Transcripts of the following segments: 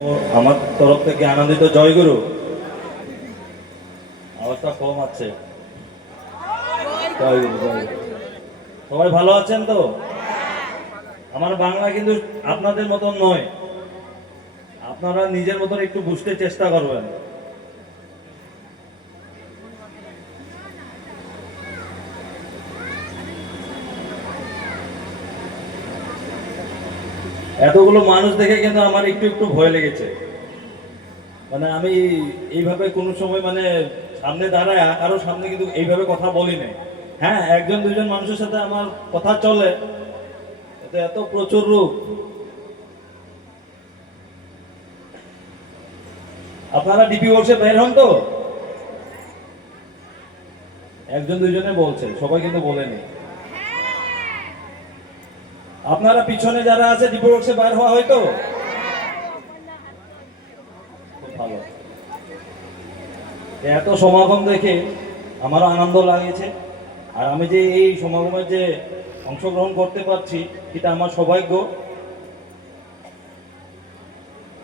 আমার তরফ থেকে আনন্দিত জয়গুরু। আওয়াজটা কম আছে। জয়গুরু জয়গুরু। সবাই ভালো আছেন তো? আমার বাংলা কিন্তু আপনাদের মতন নয়, আপনারা নিজের মতন একটু বুঝতে চেষ্টা করবেন। এতগুলো মানুষ দেখে কিন্তু আমার একটু একটু ভয় লেগেছে। মানে আমি এইভাবে কোনো সময় সামনে দাঁড়ায় কারো সামনে কিন্তু এইভাবে কথা বলি নাই। হ্যাঁ, একজন দুইজন মানুষের সাথে আমার কথা চলে, এত প্রচুর রূপ। আপনারা ডিপি ওয়ার্কসে বের হন তো? একজন দুইজনে বলছে, সবাই কিন্তু বলেনি। আপনারা পিছনে যারা আছে ডিপি ওয়ার্কসে বের হওয়া হয়তো? খুব ভালো। এত সমাগম দেখে আমারও আনন্দ লাগেছে। আর আমি যে এই সমাগমে যে অংশগ্রহণ করতে পারছি, এটা আমার সৌভাগ্য।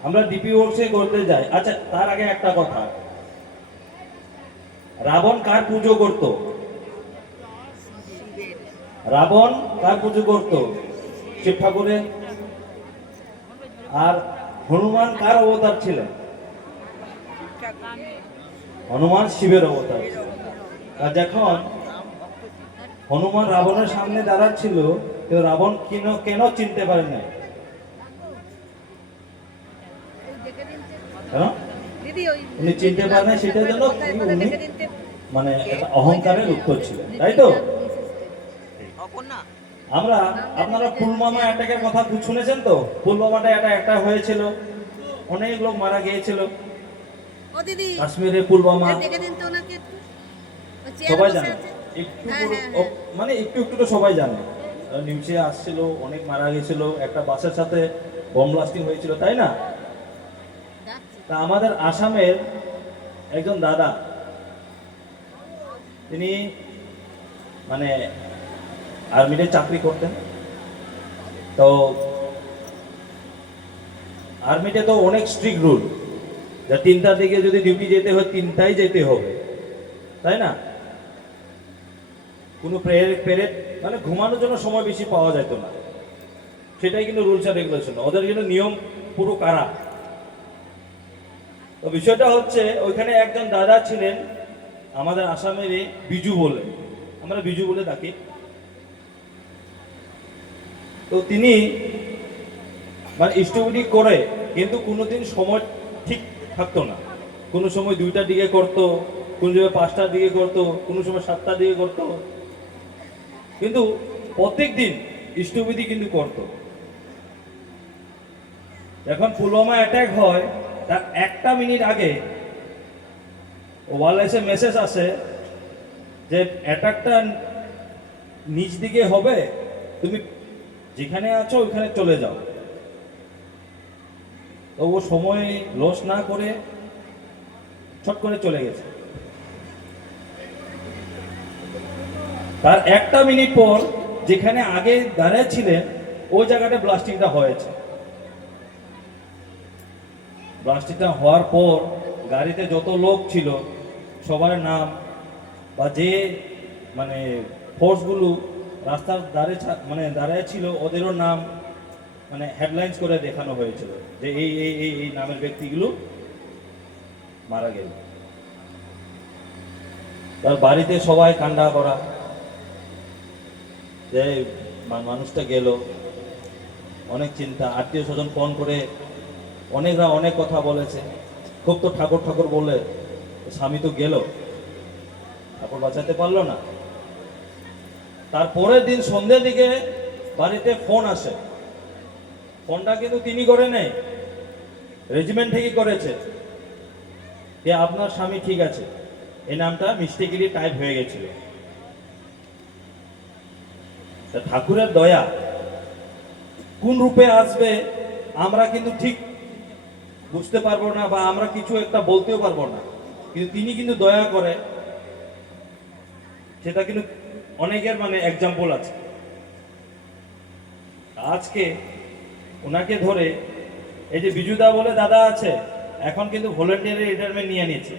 আমরা ডিপি ওয়ার্কসে করতে যাই। আচ্ছা, তার আগে একটা কথা, রাবণ কার পুজো করত? রাবণ কার পুজো করত? শিব ঠাকুরের। আর হনুমান কার অবতার ছিলেন? হনুমান শিবের অবতার। আর যখন হনুমান রাবণের সামনে দাঁড়াচ্ছিল, কিন্তু রাবণ কেন চিনতে পারে না? উনি চিনতে পারে না, সেটার জন্য উনি একটা অহংকারের উত্তর ছিল, তাই তো? আপনারা পুলওয়ামা অ্যাটাকের কথা শুনেছেন তো? পুলওয়ামাটা একটা হয়েছিল, অনেক লোক মারা গিয়েছিল। কাশ্মীরে পুলওয়ামা সবাই জানে, একটু একটু একটু তো সবাই জানে। নিউজে আসছিল, অনেক মারা গেছিল, একটা বাসের সাথে বোম ব্লাস্টিং হয়েছিল, তাই না? তা আমাদের আসামের একজন দাদা, তিনি আর্মিতে চাকরি করতেন। তো আর্মিতে তো অনেক স্ট্রিক্ট রুল, যে 3টার দিকে যদি ডিউটি যেতে হয় 3টায় যেতে হবে, তাই না? কোনো প্রেরেড ঘুমানোর জন্য সময় বেশি পাওয়া যেত না, সেটাই কিন্তু রুলস আর রেগুলেশন। ওদের কিন্তু নিয়ম পুরো কারা। তো বিষয়টা হচ্ছে, ওইখানে একজন দাদা ছিলেন আমাদের আসামেরই, বিজু বলে, আমরা বিজু বলে ডাকি। তো তিনি স্টুডি করে, কিন্তু কোনোদিন সময় ঠিক থাকতো না। কোনো সময় 2টার দিকে করতো, কোনো সময় 5টার দিকে করতো, কোনো সময় 7টার দিকে করতো, কিন্তু প্রত্যেক দিন স্টুবিধি কিন্তু করতো। যখন পুলওয়ামা অ্যাটাক হয়, তার 1টা মিনিট আগে ওয়ারলেসে মেসেজ আসে যে অ্যাটাকটা নিচ দিকে হবে, তুমি যেখানে আছো ওইখানে চলে যাও। তো ও সময় লস না করে ছট করে চলে গেছে। তার 1টা মিনিট পর যেখানে আগে দাঁড়িয়ে ছিলেন, ওই জায়গাটা ব্লাস্টিংটা হয়েছে। ব্লাস্টিংটা হওয়ার পর গাড়িতে যত লোক ছিল সবার নাম, বা যে ফোর্সগুলো রাস্তার দাঁড়িয়ে ছিল, ওদেরও নাম হেডলাইন্স করে দেখানো হয়েছিল যে এই এই এই এই নামের ব্যক্তিগুলো মারা গেল। তার বাড়িতে সবাই কান্না করা, যে মানুষটা গেল। অনেক চিন্তা, আত্মীয় স্বজন ফোন করে অনেকরা অনেক কথা বলেছে। খুব তো ঠাকুর ঠাকুর বলে, স্বামী তো গেল, ঠাকুর বাঁচাতে পারলো না। তারপরের দিন সন্ধ্যের দিকে বাড়িতে ফোন আসে। ফোনটা কিন্তু তিনি করে নেই, রেজিমেন্ট থেকে করেছে, যে আপনার স্বামী ঠিক আছে। এই নামটা মিস্টেকলি টাইপ হয়ে গেছিল। ঠাকুরের দয়া কোন রূপে আসবে আমরা কিন্তু ঠিক বুঝতে পারবো না, বা আমরা কিছু একটা বলতেও পারবো না, কিন্তু তিনি কিন্তু দয়া করে, সেটা কিন্তু অনেকের এক্সাম্পল আছে। আজকে ওনাকে ধরে এই যে বিজুদা বলে দাদা আছে, এখন কিন্তু ভলেন্টিয়ারের রিটায়ারমেন্ট নিয়ে নিয়েছে,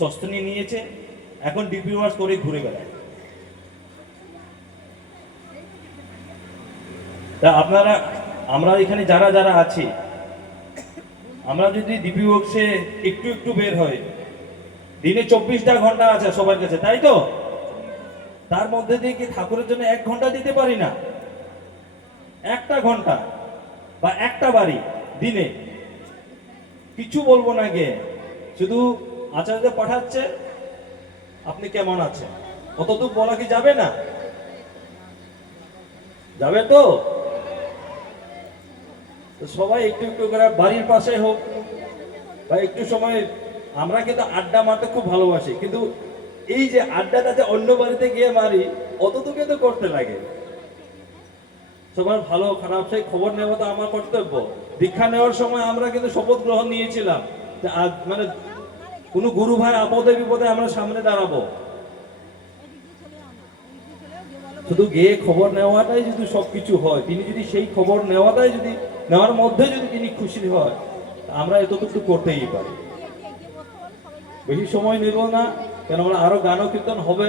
সস্তনি নিয়েছে, এখন ডিপি ওয়ার্স করে ঘুরে বেড়ায়। তা আপনারা, আমরা এখানে যারা যারা আছি, আমরা যদি ডিপি ওয়ার্কসে একটু একটু বের হই, দিনে 24টা ঘন্টা আছে সবার কাছে, তাই তো? তার মধ্যে দিয়ে কি ঠাকুরের জন্য 1 ঘন্টা দিতে পারি না? 1টা ঘন্টা বা 1টা বাড়ি দিনে, কিছু বলবো না গিয়ে, শুধু আচার্য পাঠাচ্ছে আপনি কেমন আছেন, অতটুকু বলা কি যাবে না? যাবে তো? তো সবাই একটু একটু করে বাড়ির পাশে হোক বা একটু সময়, আমরা কিন্তু আড্ডা মারতে খুব ভালোবাসি, কিন্তু এই যে আড্ডাটা যে অন্য বাড়িতে গিয়ে মারি, অতটুকু তো করতে লাগে। সবার ভালো খারাপ সেই খবর নেওয়া তো আমার কর্তব্য। দীক্ষা নেওয়ার সময় আমরা কিন্তু শপথ গ্রহণ নিয়েছিলাম যে আজ মানে কোনো গুরু ভাই আপদে বিপদে আমরা সামনে দাঁড়াবো। শুধু গিয়ে খবর নেওয়াটাই যদি সবকিছু হয়, তিনি যদি সেই খবর নেওয়াটাই যদি নেওয়ার মধ্যে যদি তিনি খুশি হয়, আমরা এতটুকু করতেই পারি। বেশি সময় নেব না, কেন আমরা আরো গান কীর্তন হবে।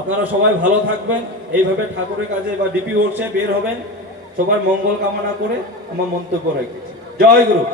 আপনারা সবাই ভালো থাকবেন, এইভাবে ঠাকুরের কাজে বা ডিপি ওয়ার্কসে বের হবেন, সবার মঙ্গল কামনা করে আমার মন্তব্য রেখেছি। জয় গুরু।